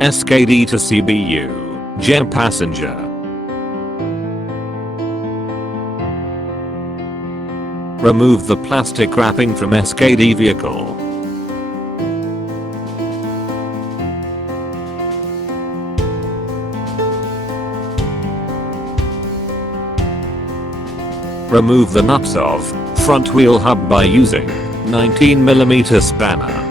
SKD to CBU, Gem passenger. Remove the plastic wrapping from SKD vehicle. Remove the nuts of front wheel hub by using 19mm spanner.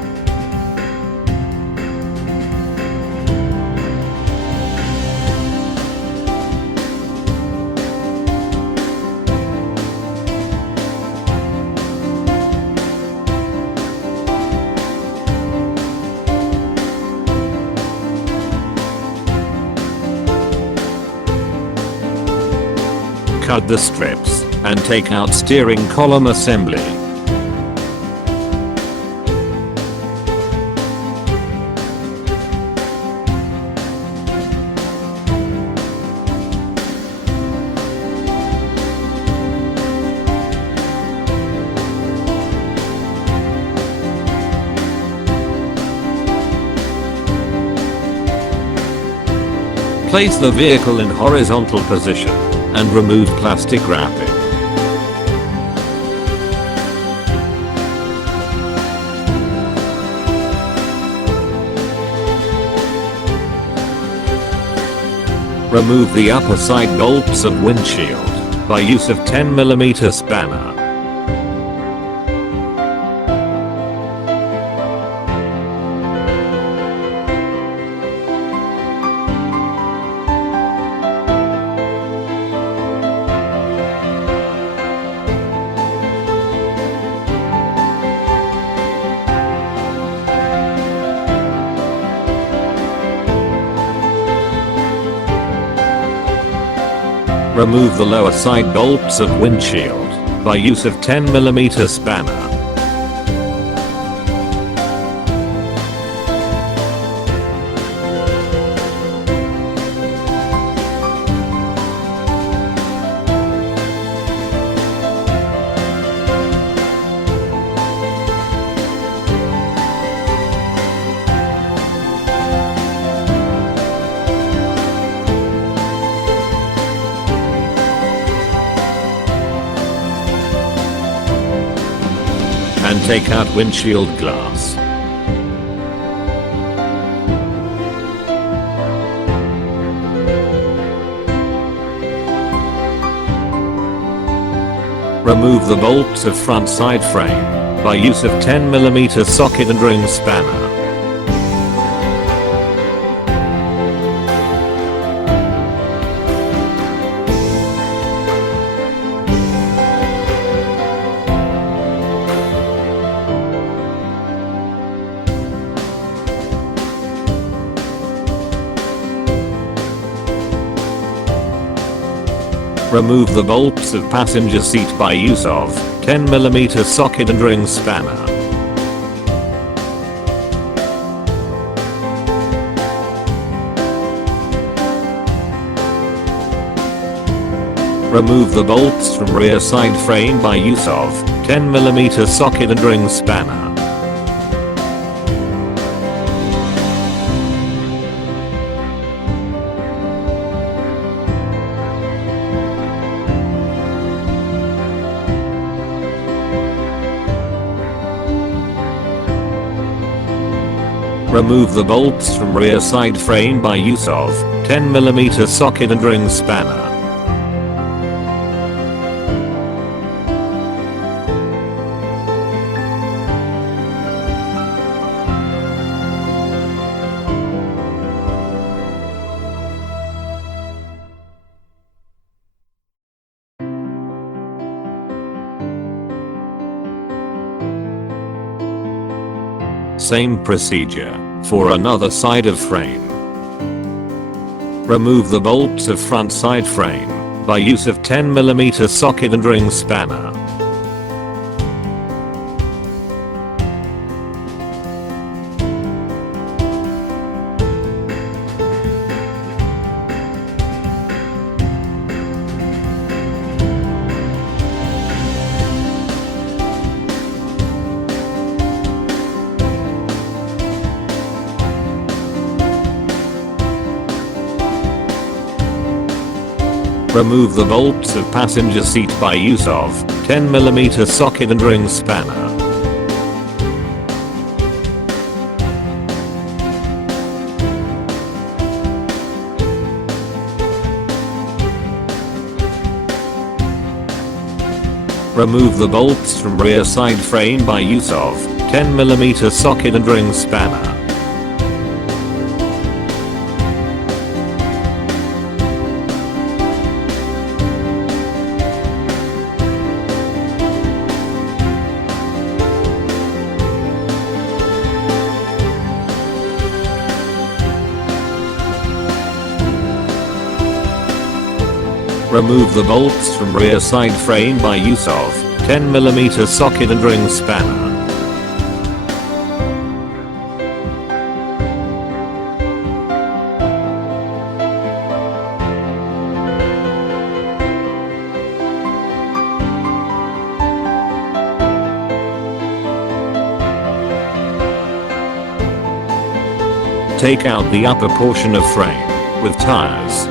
Cut the strips and take out steering column assembly. Place the vehicle in horizontal position and remove plastic wrapping. Remove the upper side bolts of windshield by use of 10mm spanner. Remove the lower side bolts of windshield by use of 10mm spanner. And take out windshield glass. Remove the bolts of front side frame by use of 10mm socket and ring spanner. Remove the bolts of passenger seat by use of 10mm socket and ring spanner. Remove the bolts from rear side frame by use of 10mm socket and ring spanner. Remove the bolts from rear side frame by use of 10mm socket and ring spanner. Same procedure for another side of frame. Remove the bolts of front side frame by use of 10mm socket and ring spanner. Remove the bolts of passenger seat by use of 10mm socket and ring spanner. Remove the bolts from rear side frame by use of 10mm socket and ring spanner. Remove the bolts from rear side frame by use of 10mm socket and ring spanner. Take out the upper portion of frame with tires.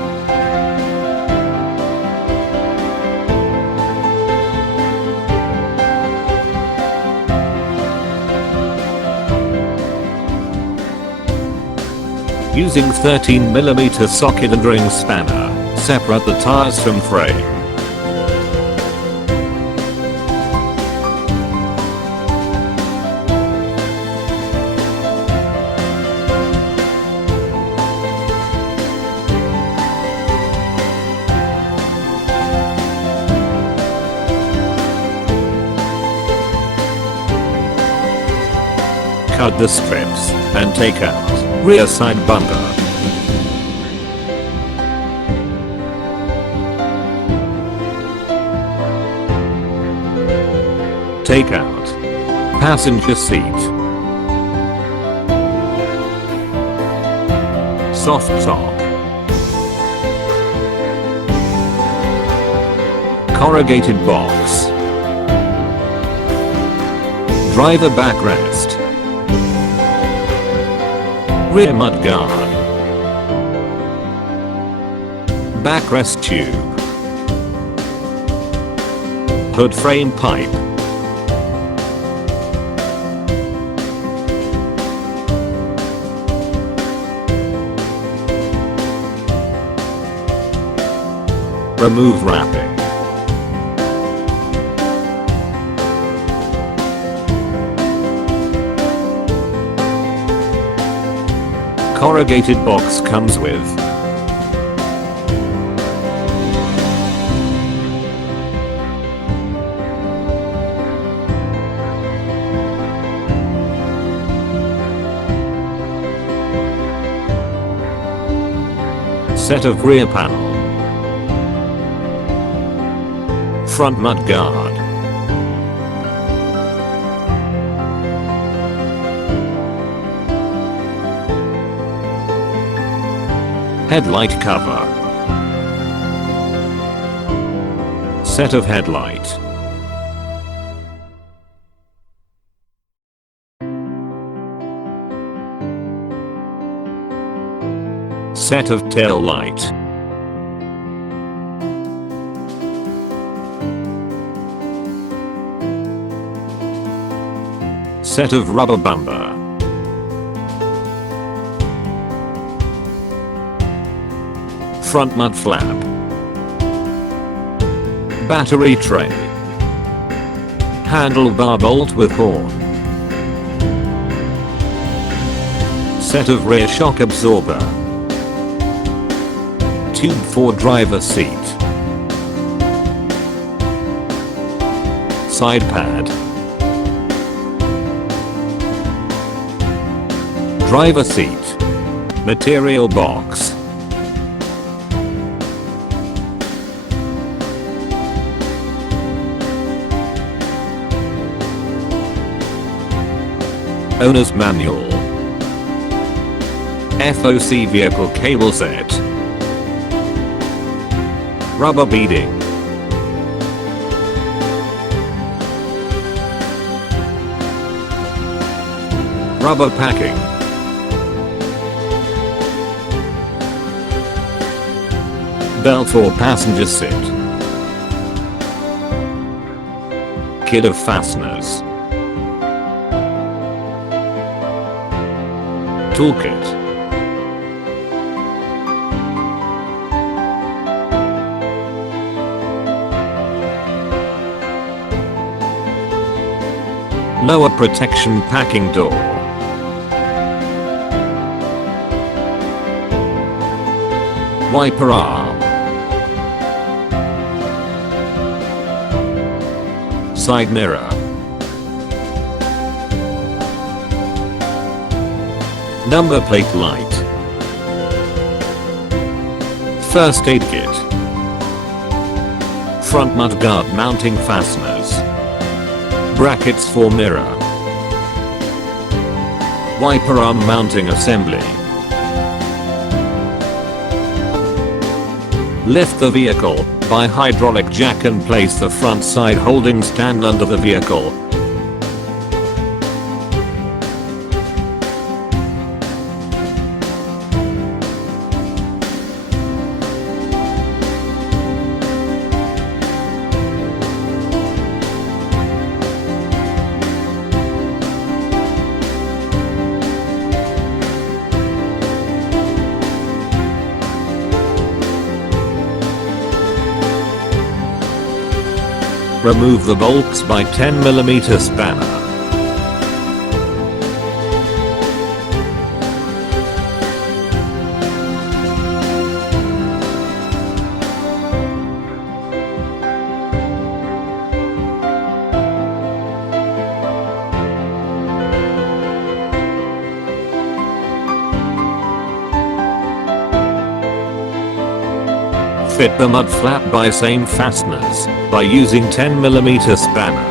Using 13mm socket and ring spanner, separate the tires from frame. Cut the strips and take out rear side bumper. Take out passenger seat. Soft top. Corrugated box. Driver backrest. Rear mudguard. Backrest tube. Hood frame pipe. Remove wrapping. Corrugated box comes with set of rear panel, front mudguard, headlight cover, set of headlight, set of tail light, set of rubber bumper, front mud flap, battery tray, handlebar bolt with horn, set of rear shock absorber, tube for driver seat, side pad, driver seat, material box, owner's manual, FOC vehicle cable set, rubber beading, rubber packing, Belt or passenger seat. Kit of fasteners. Toolkit. Lower protection packing door. Wiper arm. Side mirror. Number plate light. First aid kit. Front mudguard mounting fasteners. Brackets for mirror. Wiper arm mounting assembly. Lift the vehicle by hydraulic jack and place the front side holding stand under the vehicle. Remove the bolts by 10mm spanner. Fit the mud flap by same fasteners by using 10mm spanner.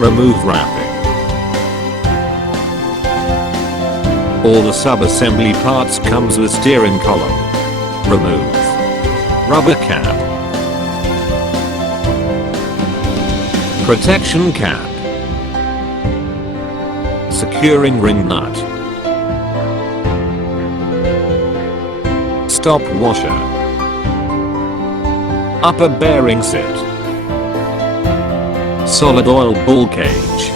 Remove wrapping. All the sub-assembly parts comes with steering column. Remove. Rubber cap. Protection cap. Securing ring nut. Stop washer. Upper bearing set. Solid oil ball cage.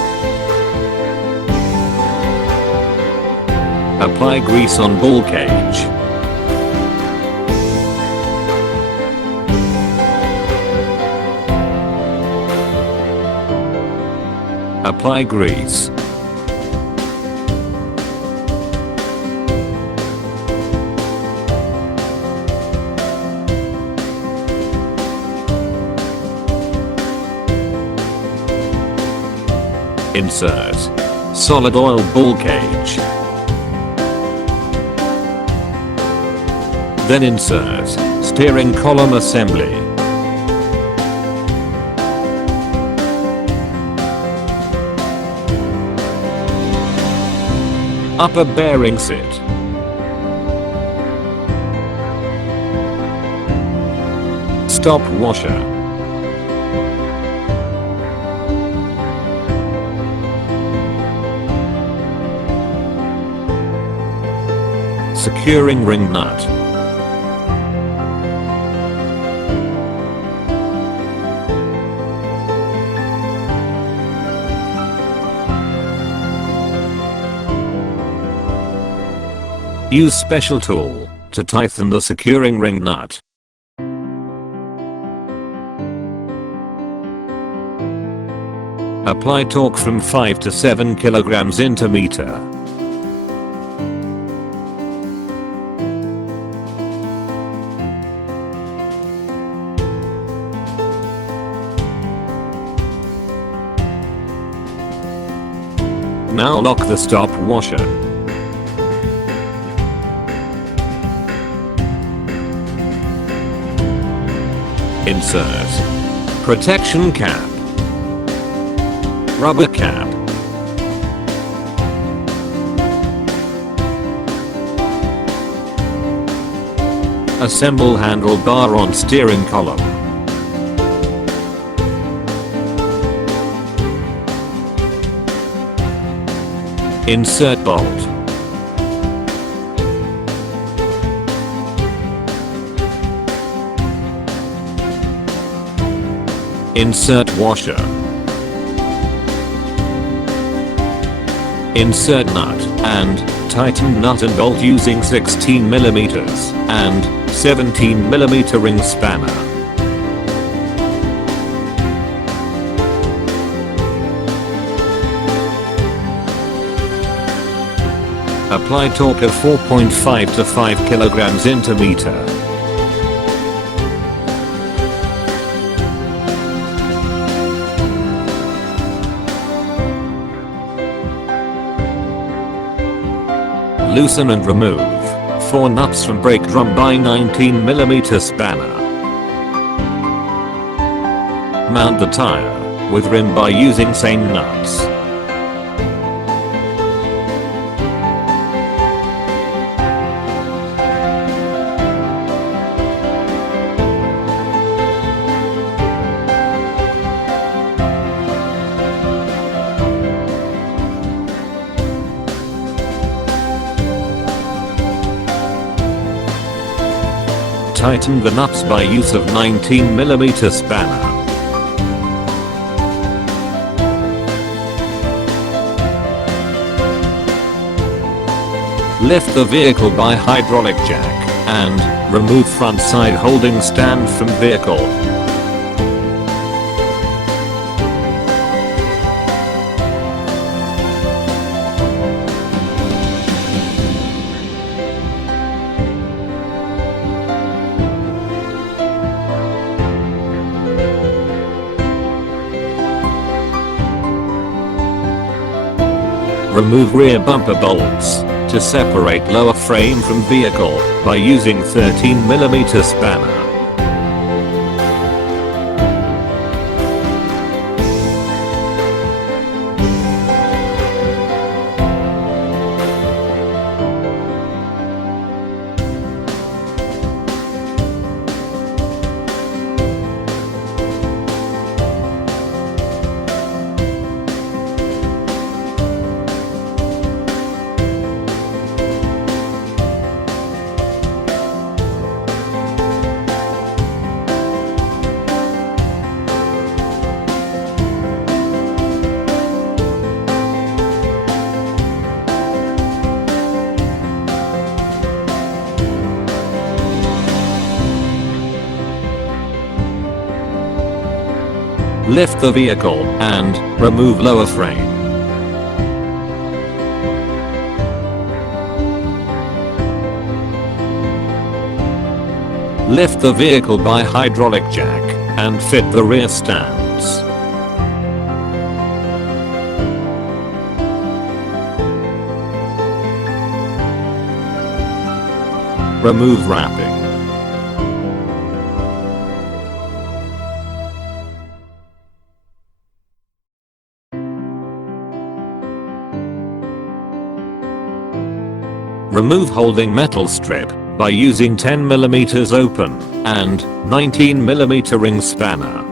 Apply grease on ball cage. Apply grease. Insert solid oil ball cage. Then insert steering column assembly. Upper bearing set. Stop washer. Securing ring nut. Use special tool to tighten the securing ring nut. Apply torque from 5 to 7 kilograms into meter. Now lock the stop washer. Insert protection cap, rubber cap, assemble handlebar on steering column, insert bolt, insert washer, insert nut, and tighten nut and bolt using 16mm and 17mm ring spanner. Apply torque of 4.5 to 5 kg into meter. Loosen and remove 4 nuts from brake drum by 19mm spanner. Mount the tire with rim by using same nuts. Tighten the nuts by use of 19mm spanner. Lift the vehicle by hydraulic jack and remove front side holding stand from vehicle. Remove rear bumper bolts to separate lower frame from vehicle by using 13mm spanner. Lift the vehicle and remove lower frame. Lift the vehicle by hydraulic jack and fit the rear stands. Remove wrapping. Remove holding metal strip by using 10mm open and 19mm ring spanner.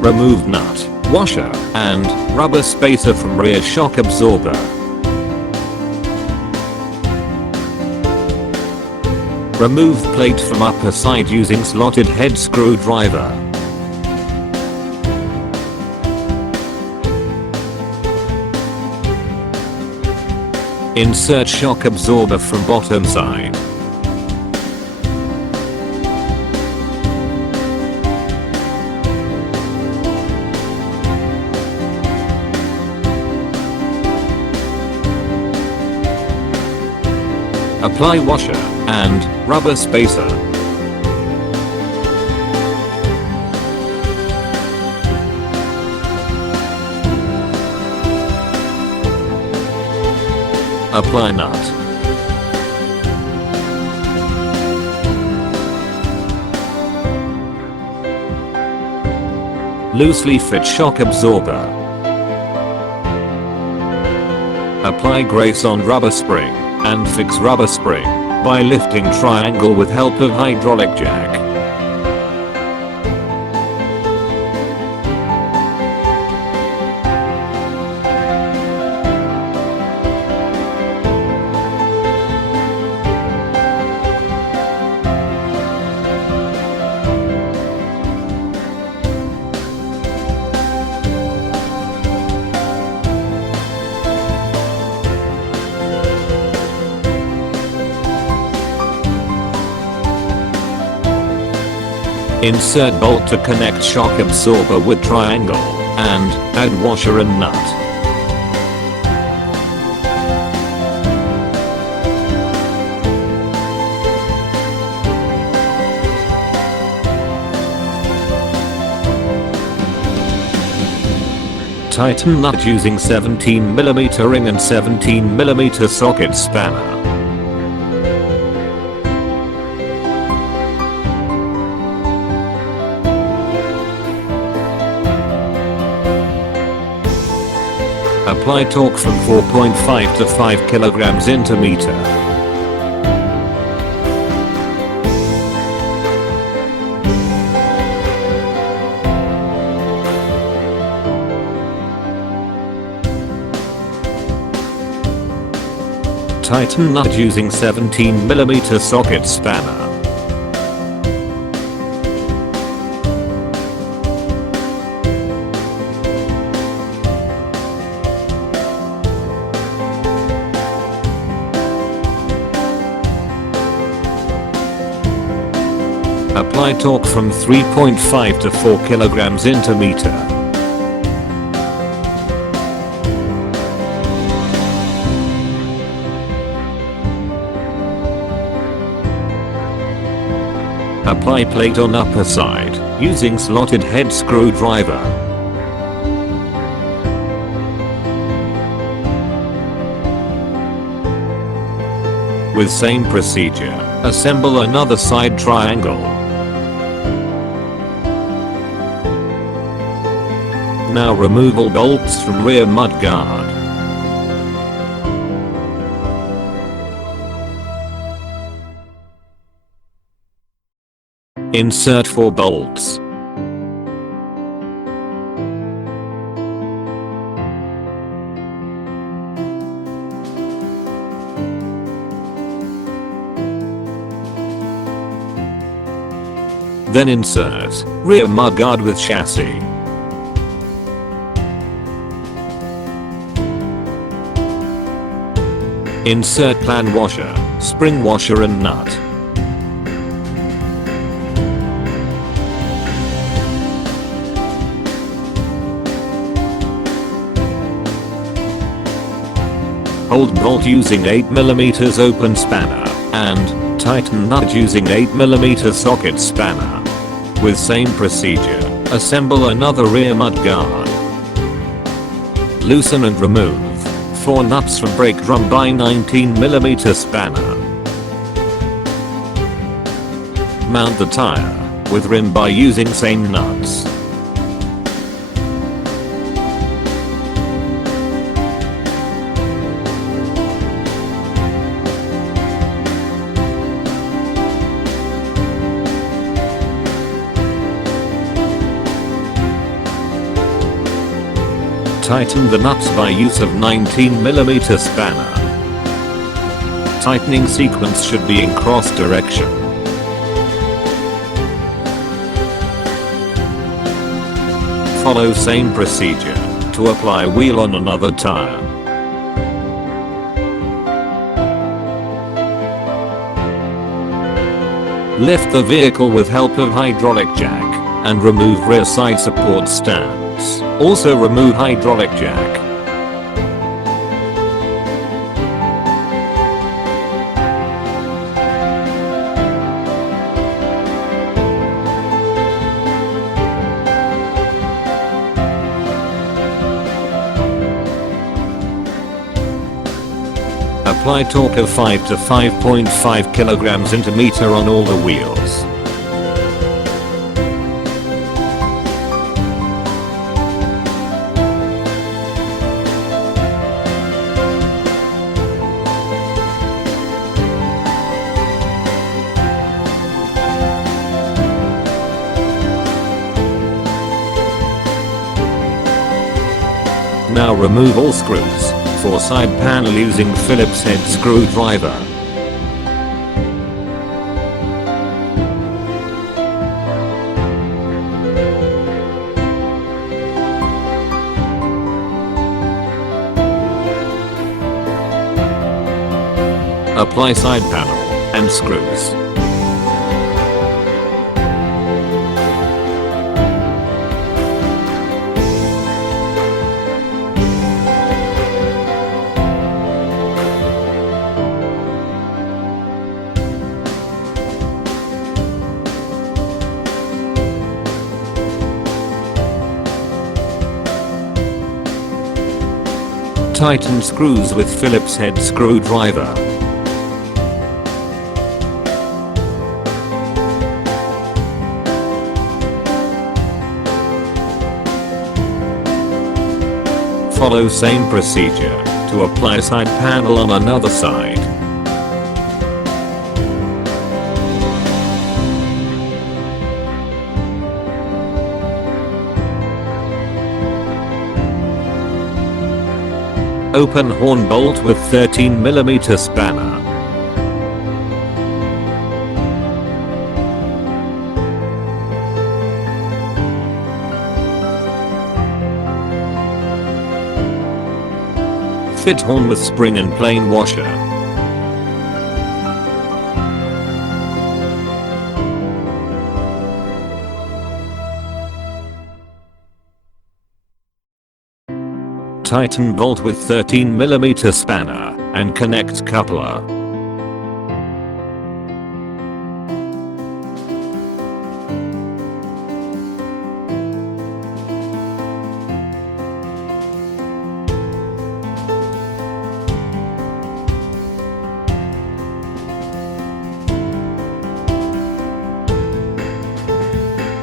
Remove nut, washer, and rubber spacer from rear shock absorber. Remove plate from upper side using slotted head screwdriver. Insert shock absorber from bottom side. Apply washer and rubber spacer. Apply nut. Loosely fit shock absorber. Apply grease on rubber spring and fix rubber spring by lifting triangle with help of hydraulic jack. Insert bolt to connect shock absorber with triangle and add washer and nut. Tighten nut using 17mm ring and 17mm socket spanner. Apply torque from 4.5 to 5 kilograms into meter. Tighten nut using 17mm socket spanner. Apply torque from 3.5 to 4 kilograms into meter. Apply plate on upper side using slotted head screwdriver. With same procedure, assemble another side triangle. Now remove all bolts from rear mudguard. Insert 4 bolts. Then insert rear mudguard with chassis. Insert plan washer, spring washer and nut. Hold bolt using 8mm open spanner and tighten nut using 8mm socket spanner. With same procedure, assemble another rear mudguard. Loosen and remove 4 nuts from brake drum by 19mm spanner. Mount the tire with rim by using same nuts. Tighten the nuts by use of 19mm spanner. Tightening sequence should be in cross direction. Follow same procedure to apply wheel on another tire. Lift the vehicle with help of hydraulic jack and remove rear side support stands. Also remove hydraulic jack. apply torque of 5 to 5.5 kilograms into meter on all the wheels. Now remove all screws for side panel using Phillips head screwdriver. Apply side panel and screws. Tighten screws with Phillips head screwdriver. Follow same procedure to apply side panel on another side. Open horn bolt with 13mm spanner. Fit horn with spring and plain washer. Tighten bolt with 13mm spanner and connect coupler.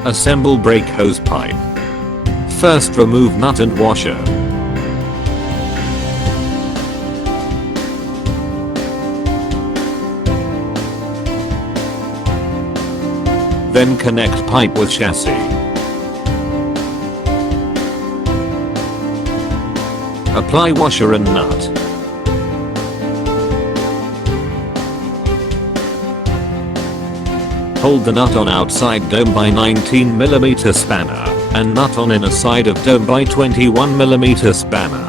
Assemble brake hose pipe. First remove nut and washer. Then connect pipe with chassis. Apply washer and nut. Hold the nut on outside dome by 19mm spanner and nut on inner side of dome by 21mm spanner.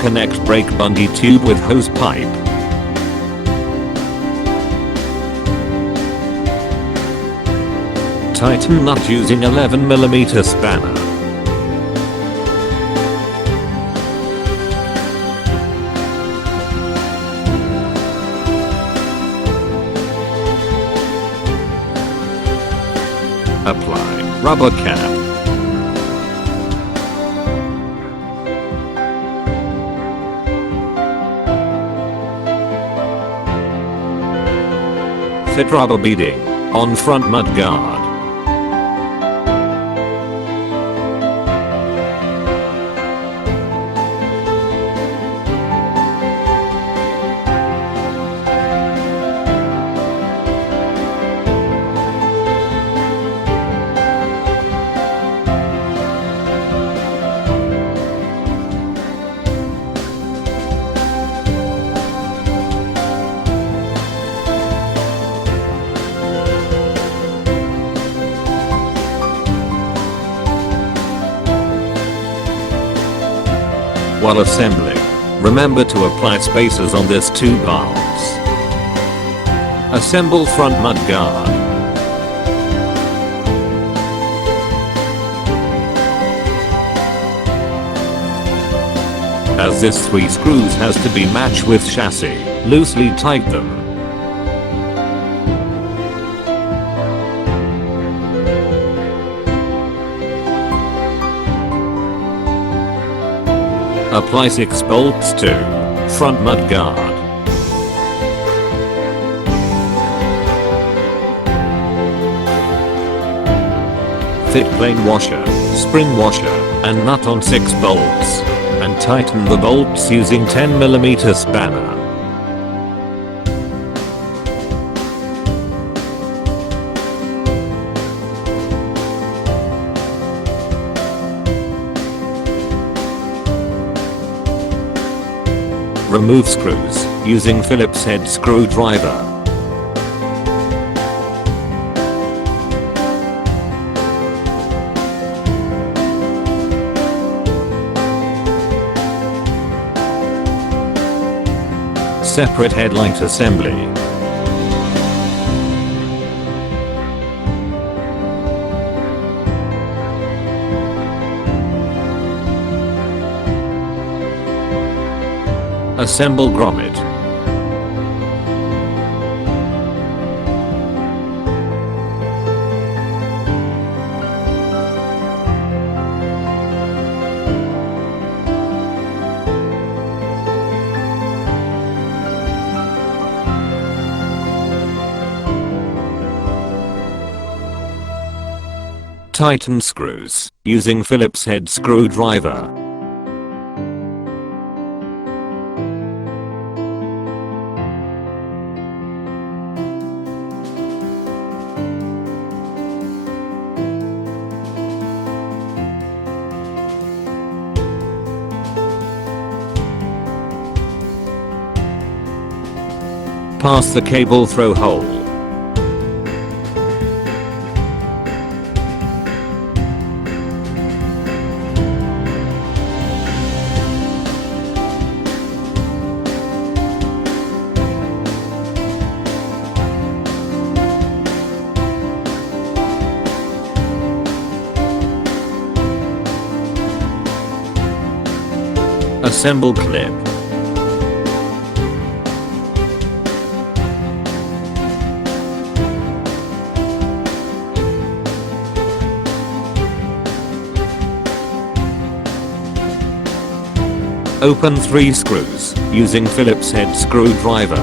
Connect brake bungee tube with hose pipe. Tighten nut using 11mm spanner. Apply rubber cap. Fit rubber beading on front mudguard. While assembling, remember to apply spacers on this two valves. Assemble front mudguard. As this 3 screws has to be matched with chassis, loosely tighten them. Apply 6 bolts to front mud guard. Fit plain washer, spring washer, and nut on 6 bolts, and tighten the bolts using 10mm spanner. Remove screws using Phillips head screwdriver. Separate headlight assembly. Assemble grommet. Tighten screws using Phillips head screwdriver. Pass the cable through hole. Assemble clip. Open 3 screws using Phillips head screwdriver.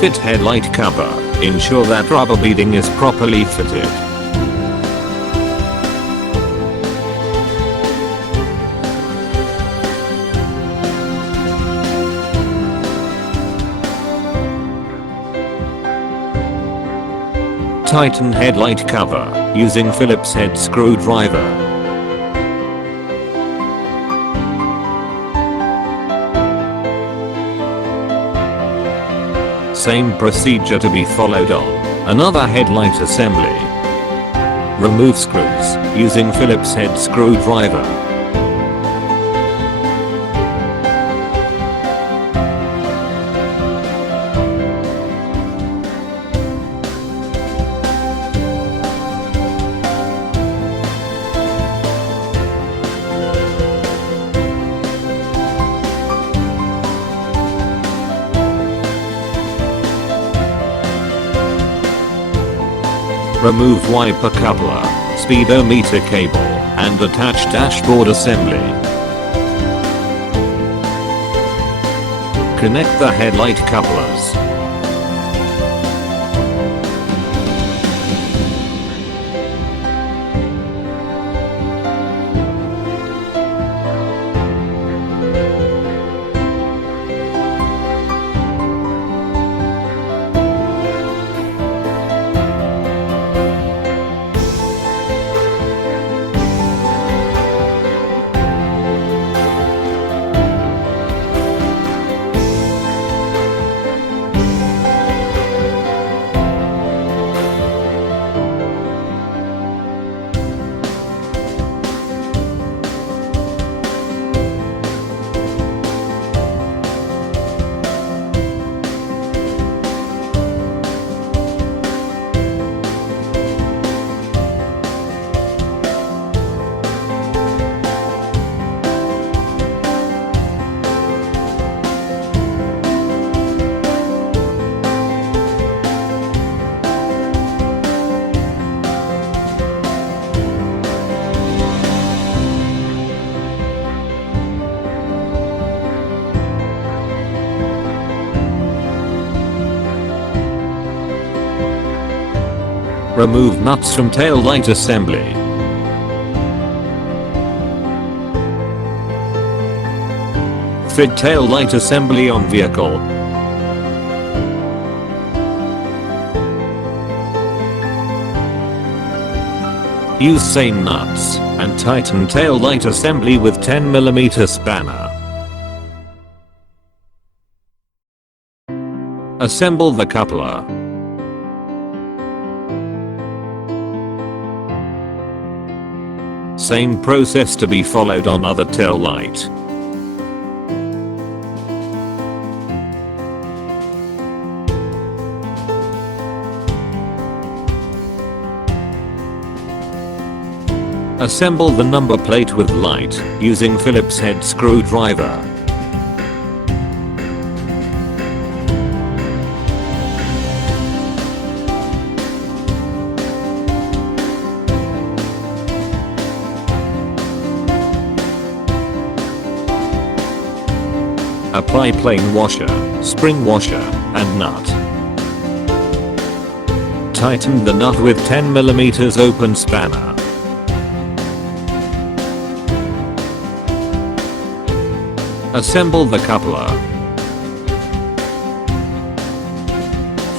Fit headlight cover. Ensure that rubber beading is properly fitted. Tighten headlight cover using Phillips head screwdriver. Same procedure to be followed on another headlight assembly. Remove screws using Phillips head screwdriver. Remove wiper coupler, speedometer cable, and attach dashboard assembly. Connect the headlight couplers. Remove nuts from tail light assembly. Fit tail light assembly on vehicle. Use same nuts and tighten tail light assembly with 10mm spanner. Assemble the coupler. Same process to be followed on other tail light. Assemble the number plate with light using Phillips head screwdriver. Apply plain washer, spring washer, and nut. Tighten the nut with 10mm open spanner. Assemble the coupler.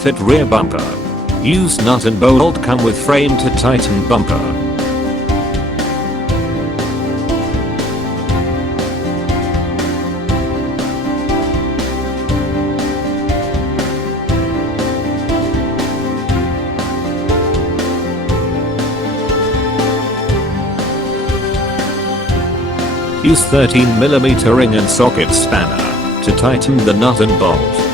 Fit rear bumper. Use nut and bolt come with frame to tighten bumper. Use 13mm ring and socket spanner to tighten the nut and bolt.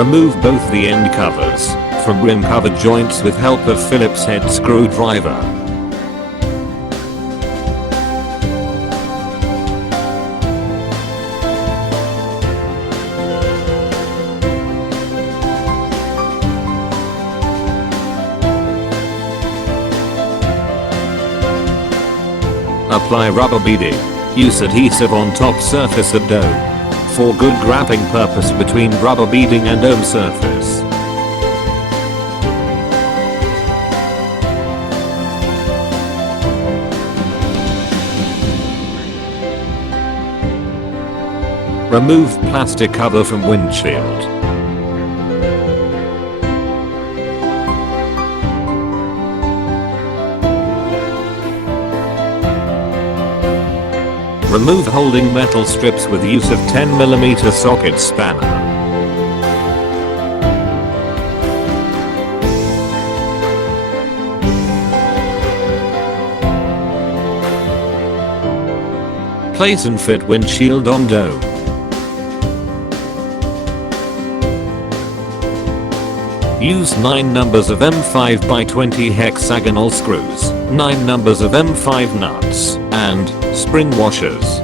Remove both the end covers from rim cover joints with help of Phillips head screwdriver. Apply rubber beading. Use adhesive on top surface of dome for good grabbing purpose between rubber beading and dome surface. Remove plastic cover from windshield. Remove holding metal strips with use of 10mm socket spanner. Place and fit windshield on dome. Use 9 numbers of M5x20 hexagonal screws, 9 numbers of M5 nuts, and spring washers.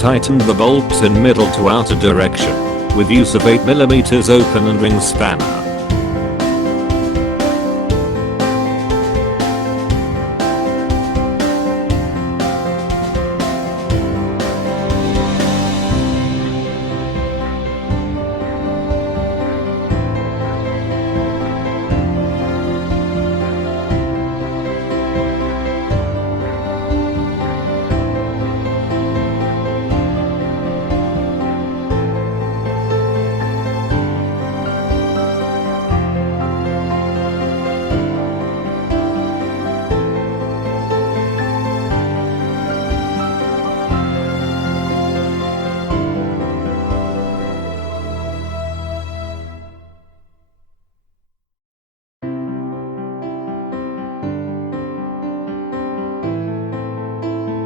Tighten the bolts in middle to outer direction with use of 8mm open and ring spanner.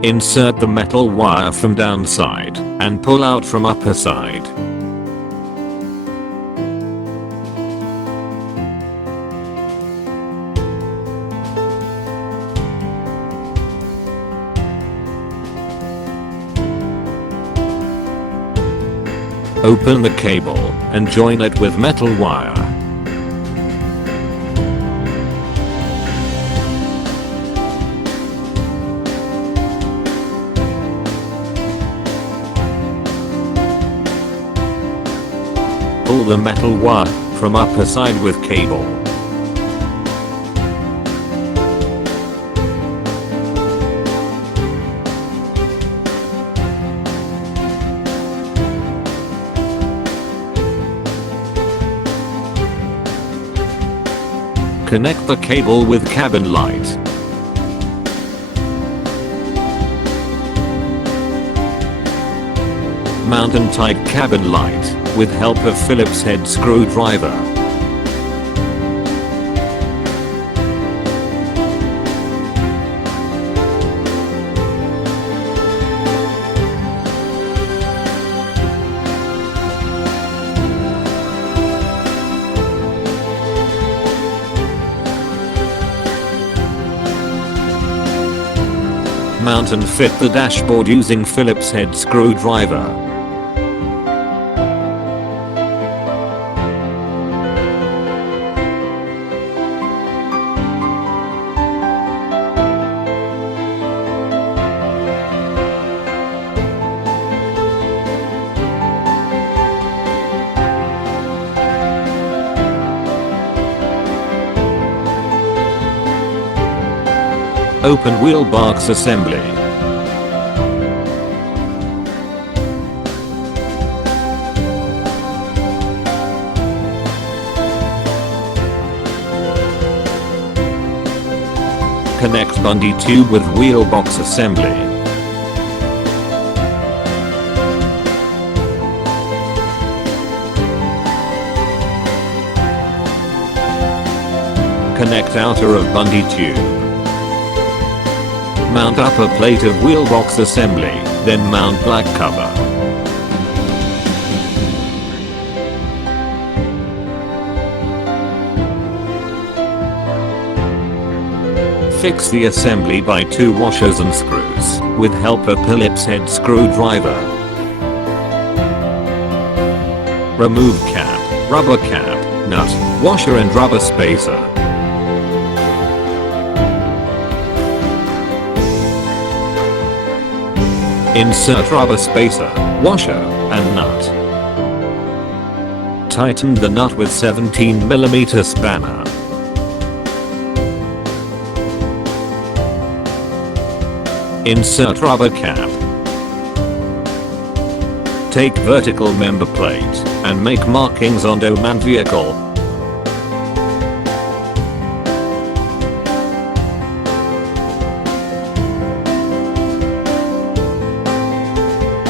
Insert the metal wire from downside and pull out from upper side. Open the cable and join it with metal wire. Pull the metal wire from upper side with cable. Connect the cable with cabin light. Mount and tight cabin light with help of Phillips head screwdriver. Mount and fit the dashboard using Phillips head screwdriver. Open wheel box assembly. Connect bundy tube with wheel box assembly. Connect outer of bundy tube. Mount upper plate of wheel box assembly, then mount black cover. Fix the assembly by 2 washers and screws with help of Phillips head screwdriver. Remove cap, rubber cap, nut, washer and rubber spacer. Insert rubber spacer, washer, and nut. Tighten the nut with 17mm spanner. Insert rubber cap. Take vertical member plate and make markings on man vehicle.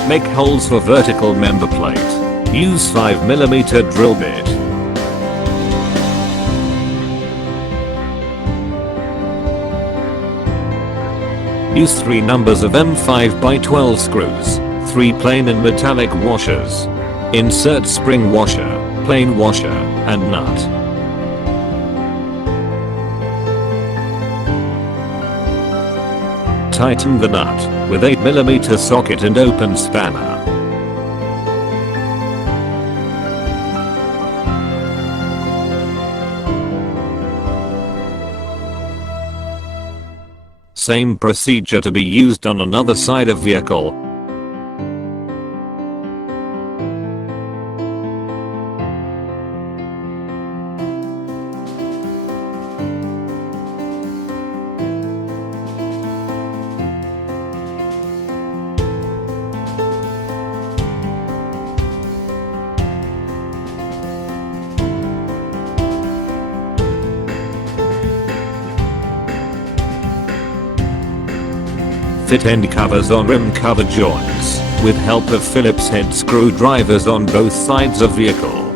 Make holes for vertical member plate. Use 5mm drill bit. Use 3 numbers of M5x12 screws, 3 plain and metallic washers. Insert spring washer, plain washer, and nut. Tighten the nut with 8mm socket and open spanner. Same procedure to be used on another side of vehicle. Fit end covers on rim cover joints with help of Phillips head screwdrivers on both sides of vehicle.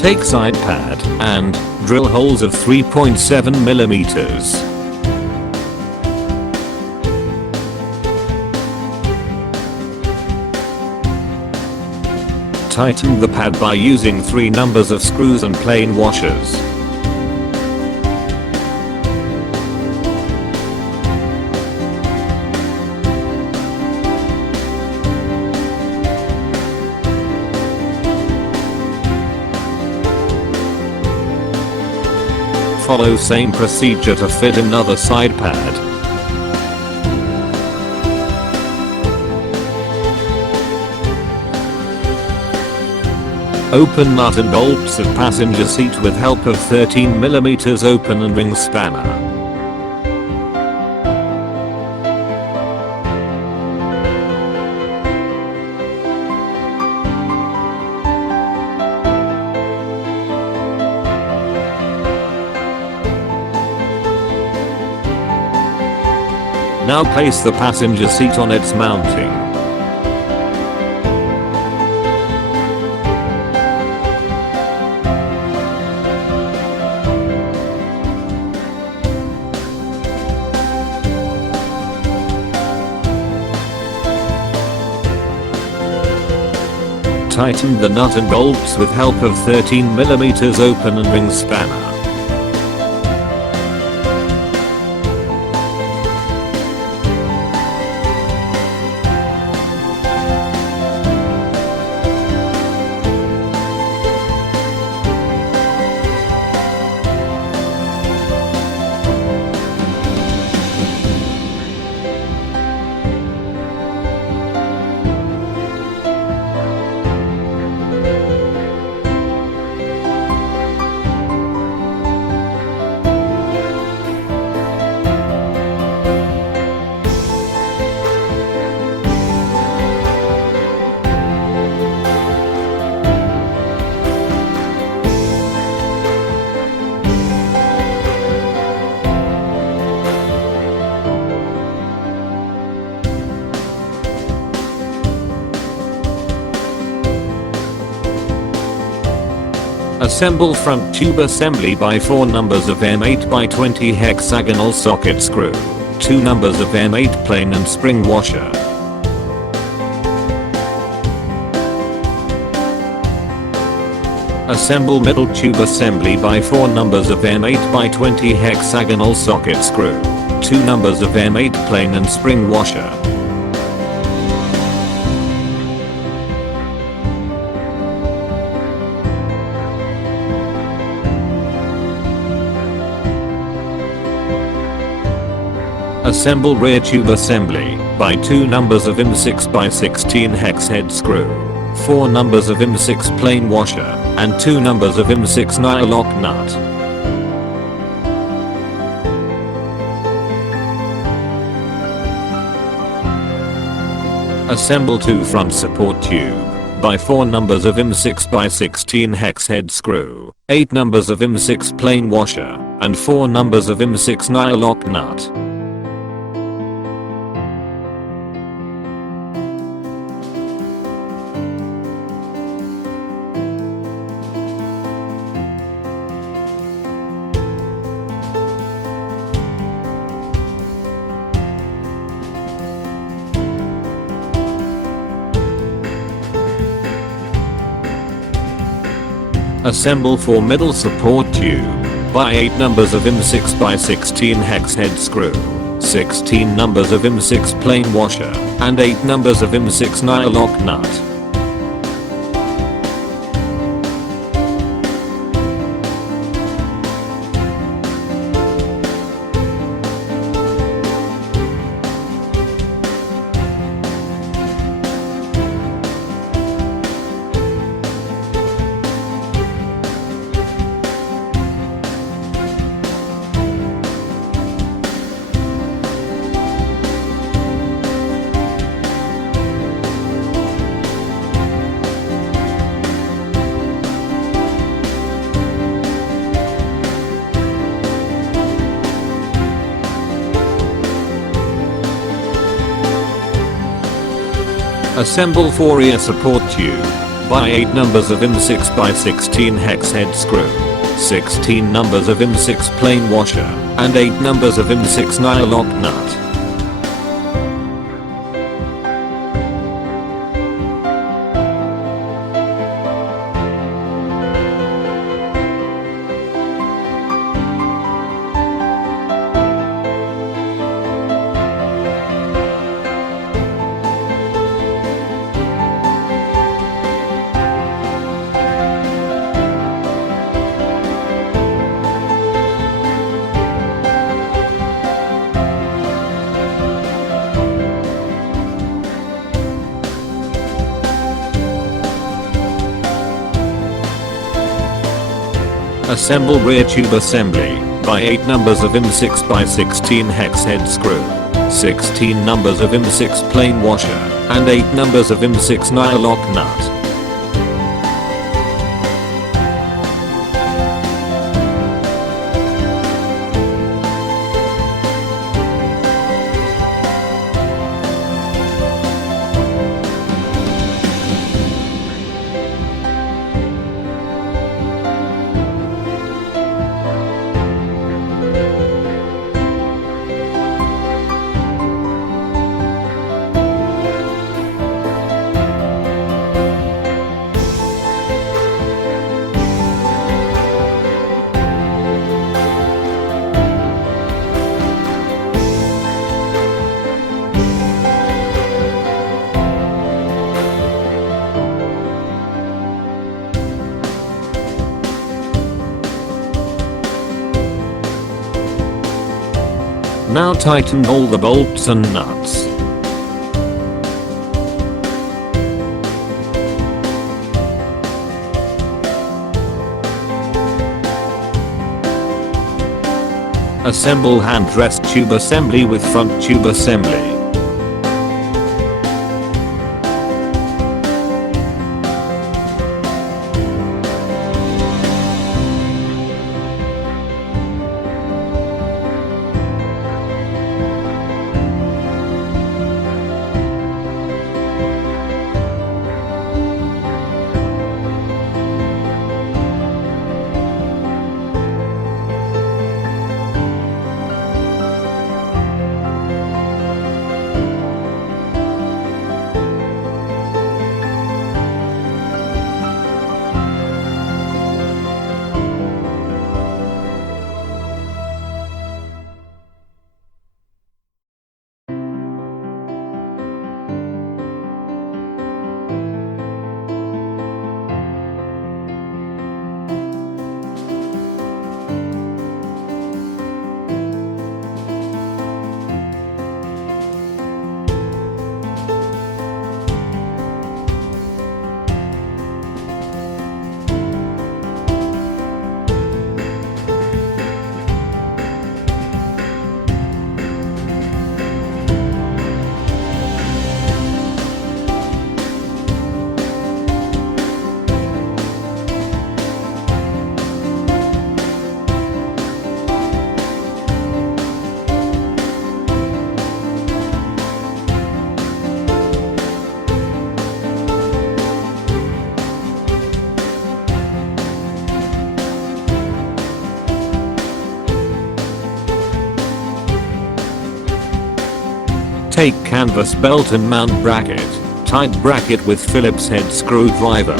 Take side pad and drill holes of 3.7mm. Tighten the pad by using 3 numbers of screws and plain washers. Follow same procedure to fit another side pad. Open nut and bolts of passenger seat with help of 13mm open and ring spanner. Now place the passenger seat on its mounting. Tighten the nut and bolts with help of 13mm open and ring spanner. Assemble front tube assembly by 4 numbers of M8x20 hexagonal socket screw, 2 numbers of M8 plain and spring washer. Assemble middle tube assembly by 4 numbers of M8x20 hexagonal socket screw, 2 numbers of M8 plain and spring washer. Assemble rear tube assembly by 2 numbers of M6x16 hex head screw, 4 numbers of M6 plain washer, and 2 numbers of M6 nylock nut. Assemble 2 front support tube by 4 numbers of M6x16 hex head screw, 8 numbers of M6 plain washer, and 4 numbers of M6 nylock nut. Assemble 4 middle support tube by 8 numbers of M6x16 hex head screw, 16 numbers of M6 plain washer, and 8 numbers of M6 nylock nut. Assemble 4 rear support tube by 8 numbers of M6x16 hex head screw, 16 numbers of M6 plain washer, and 8 numbers of M6 nylock nut. Assemble rear tube assembly by 8 numbers of M6x16 hex head screw, 16 numbers of M6 plain washer, and 8 numbers of M6 nylock nut. Now tighten all the bolts and nuts. Assemble hand rest tube assembly with front tube assembly. Take canvas belt and mount bracket, tight bracket with Phillips head screwdriver.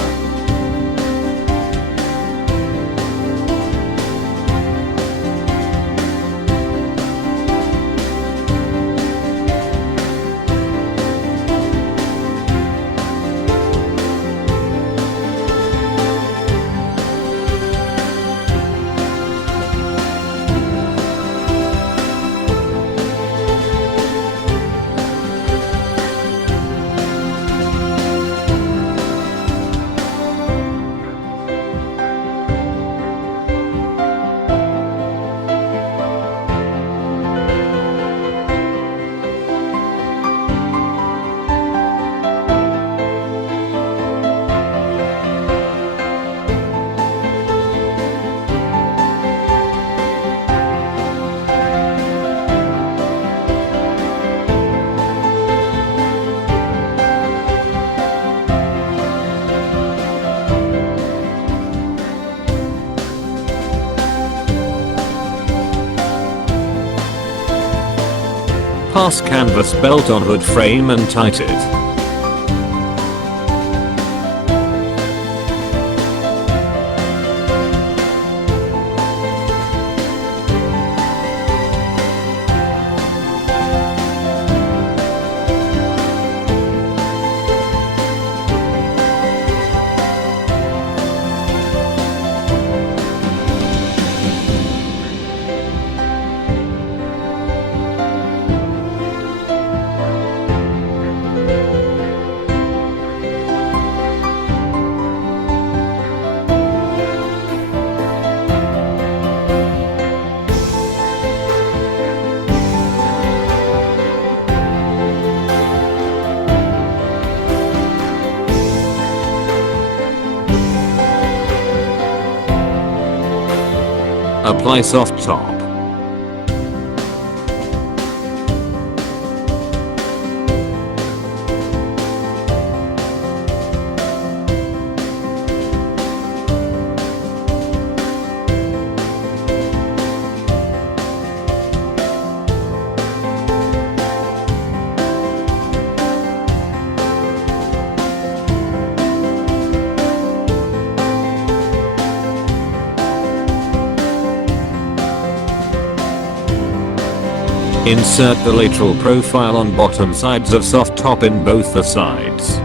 Pass canvas belt on hood frame and tight it. Apply soft top. Insert the lateral profile on bottom sides of soft top in both the sides.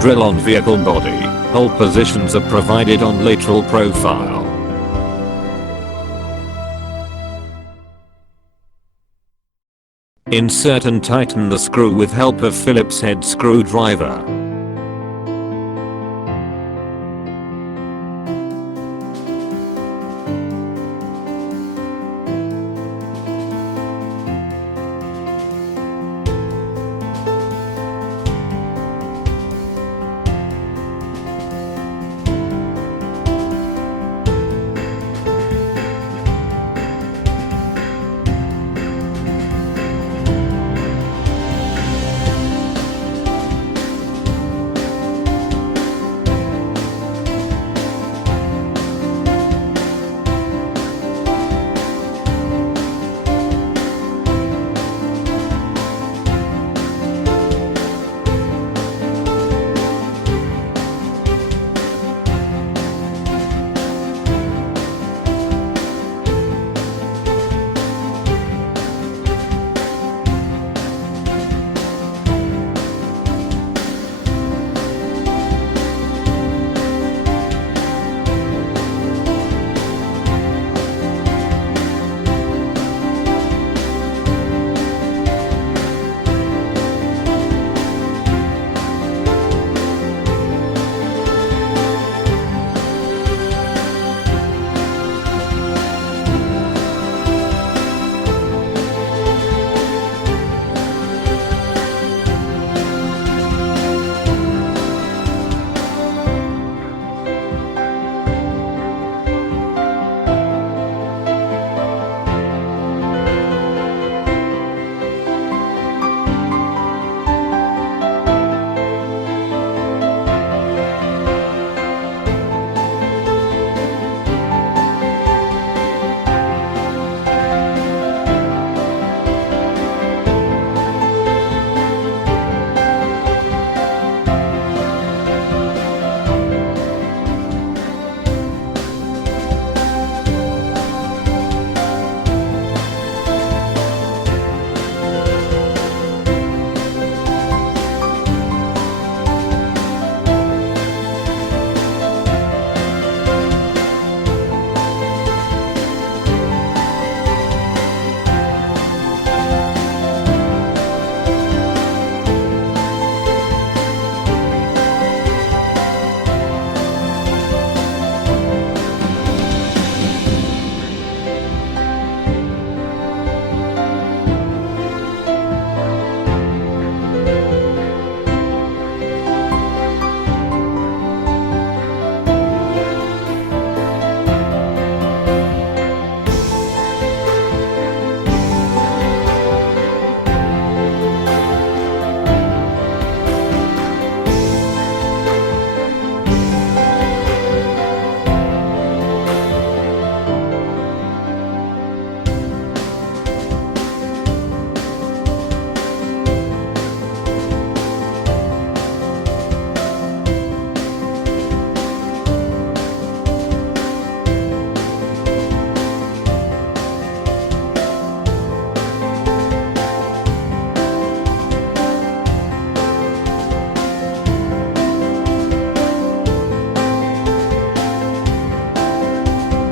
Drill on vehicle body. Hole positions are provided on lateral profile. Insert and tighten the screw with help of Phillips head screwdriver.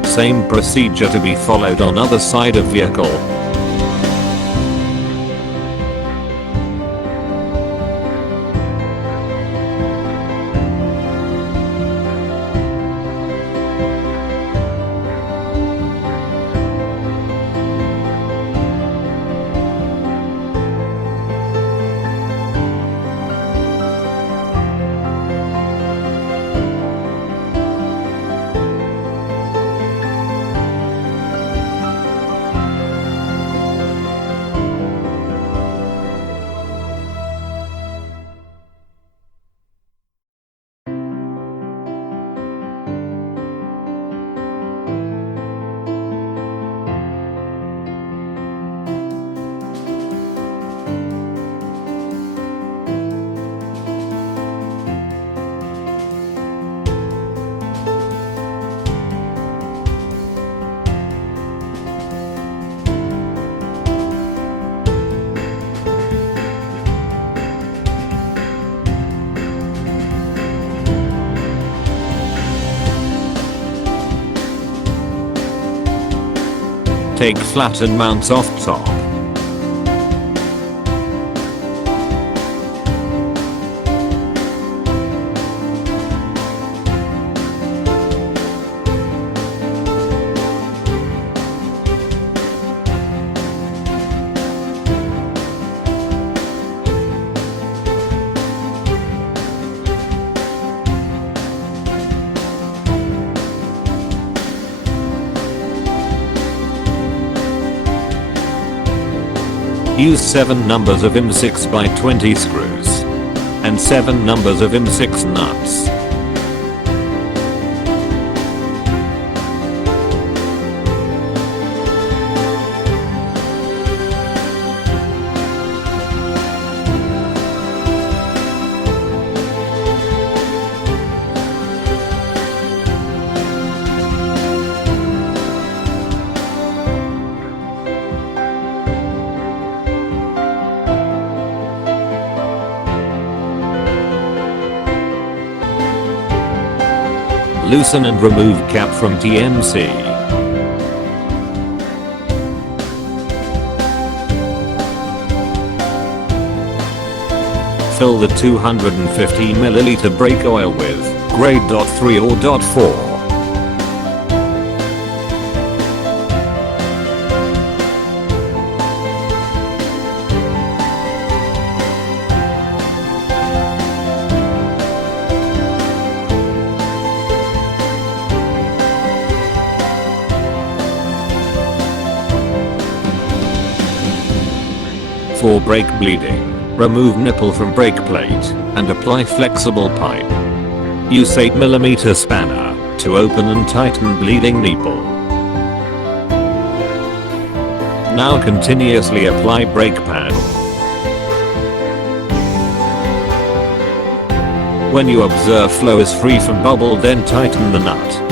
Same procedure to be followed on other side of vehicle. Take flattened mounts off top. Use 7 numbers of M6x20 screws and 7 numbers of M6 nuts. Loosen and remove cap from TMC. Fill the 250 ml brake oil with grade .3 or .4. For brake bleeding, remove nipple from brake plate and apply flexible pipe. Use 8mm spanner to open and tighten bleeding nipple. Now continuously apply brake pad. When you observe flow is free from bubble, then tighten the nut.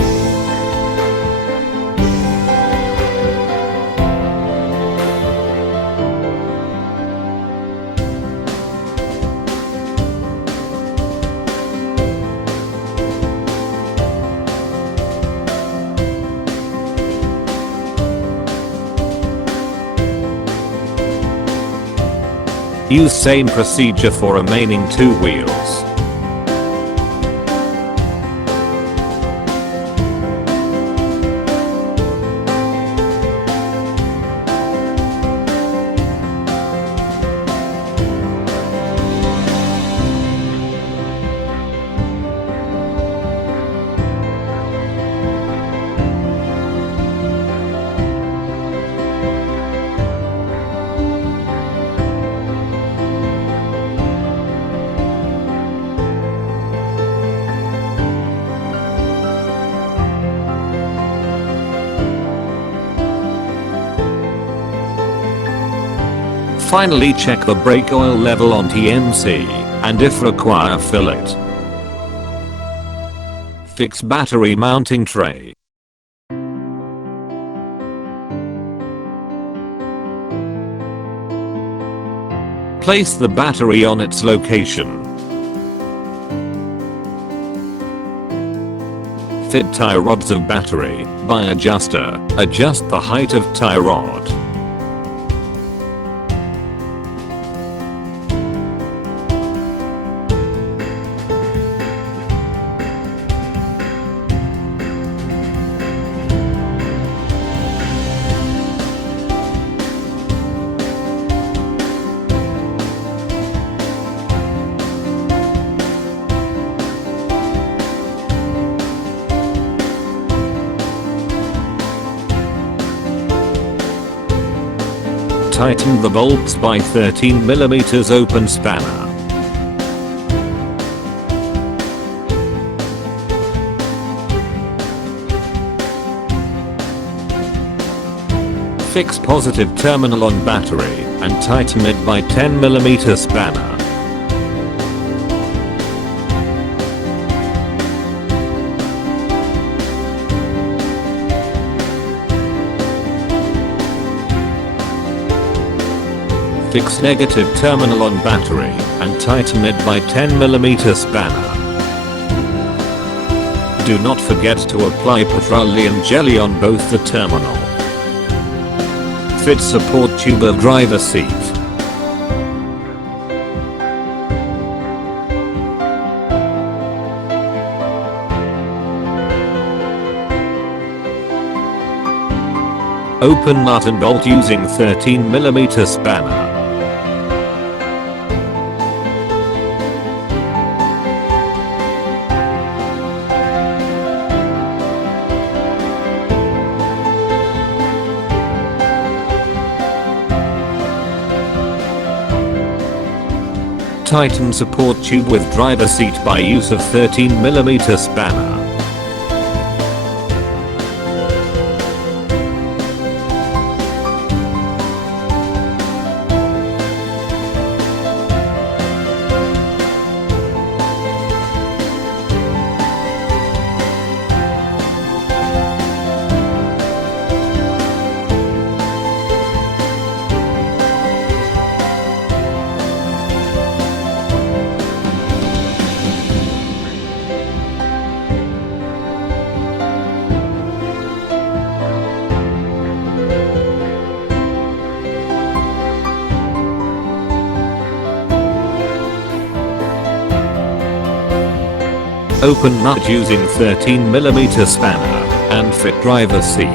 Use same procedure for remaining 2 wheels. Finally, check the brake oil level on TMC, and if require, fill it. Fix battery mounting tray. Place the battery on its location. Fit tie rods of battery by adjuster. Adjust the height of tie rod. Tighten the bolts by 13mm open spanner. Fix positive terminal on battery and tighten it by 10mm spanner. Fix negative terminal on battery and tighten it by 10mm spanner. Do not forget to apply petroleum jelly on both the terminal. Fit support tube of driver seat. Open nut and bolt using 13mm spanner. Tighten support tube with driver seat by use of 13mm spanner. Open nut using 13mm spanner and fit driver seat.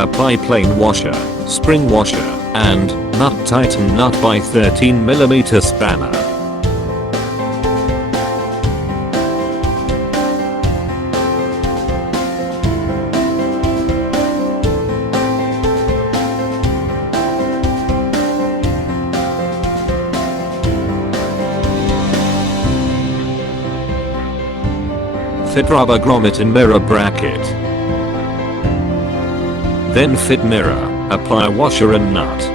Apply plain washer, spring washer, and nut. Tighten nut by 13mm spanner. Fit rubber grommet in mirror bracket. Then fit mirror, apply washer and nut.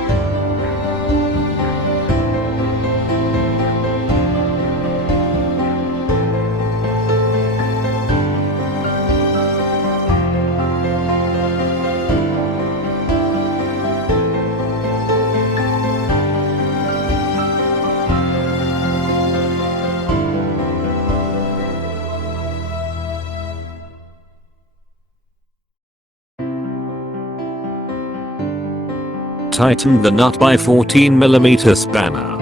Tighten the nut by 14mm spanner.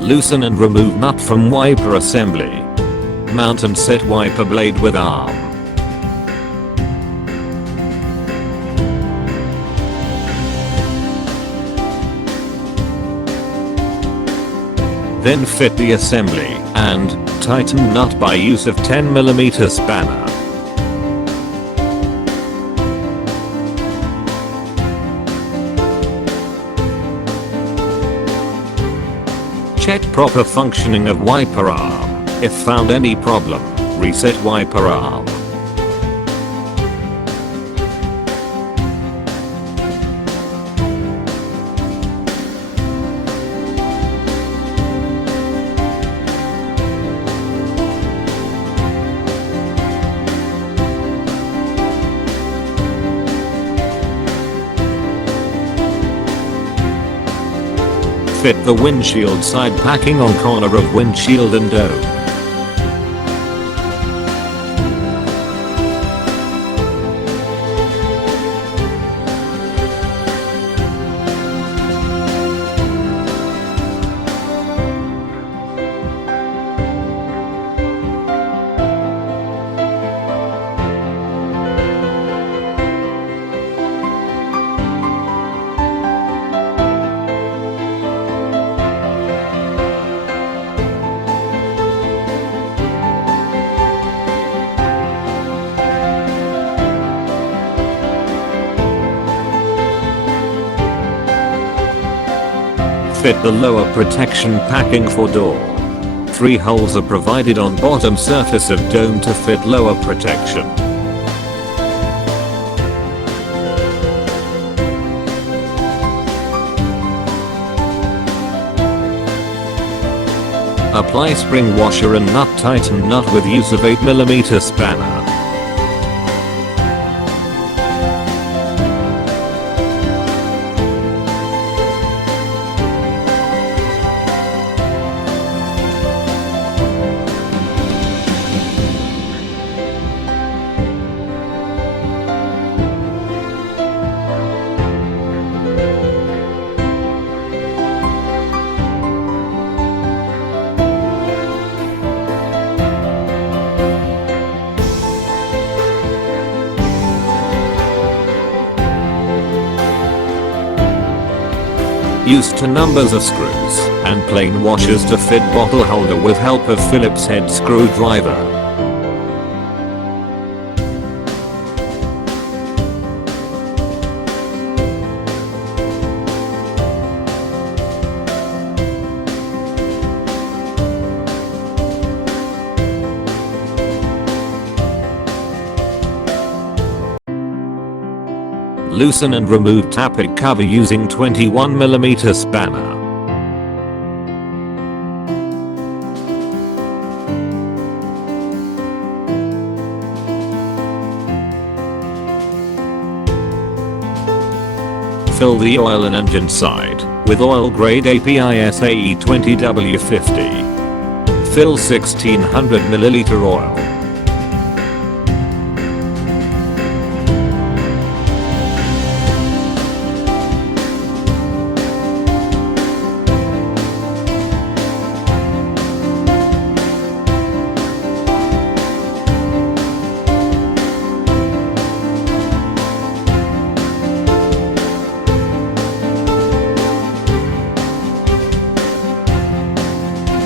Loosen and remove nut from wiper assembly. Mount and set wiper blade with arm. Then fit the assembly and tighten nut by use of 10mm spanner. Check proper functioning of wiper arm. If found any problem, reset wiper arm. Fit the windshield side packing on corner of windshield and dome. Fit the lower protection packing for door. 3 holes are provided on bottom surface of dome to fit lower protection. Apply spring washer and nut, tighten nut with use of 8mm spanner. Use 2 numbers of screws and plain washers to fit bottle holder with help of Phillips head screwdriver. Loosen and remove tappet cover using 21mm spanner. Fill the oil and engine side with oil grade APIS AE20W50. Fill 1600ml oil.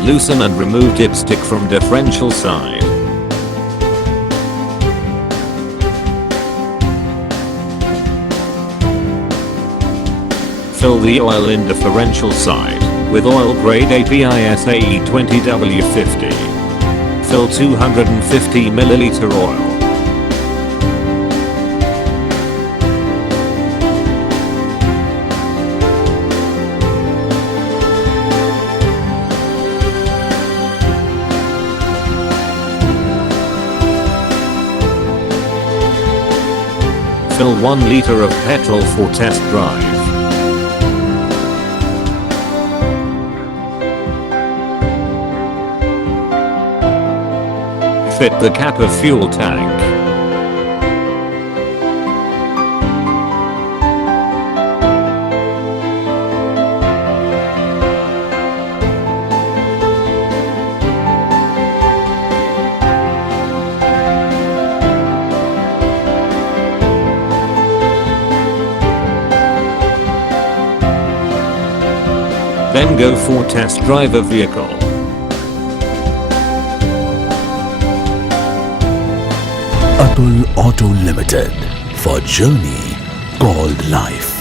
Loosen and remove dipstick from differential side. Fill the oil in differential side with oil grade APIS AE20W50. Fill 250ml oil. Fill 1 liter of petrol for test drive. Fit the cap of fuel tank. Then go for test drive a vehicle. ATUL Auto Limited, for journey called life.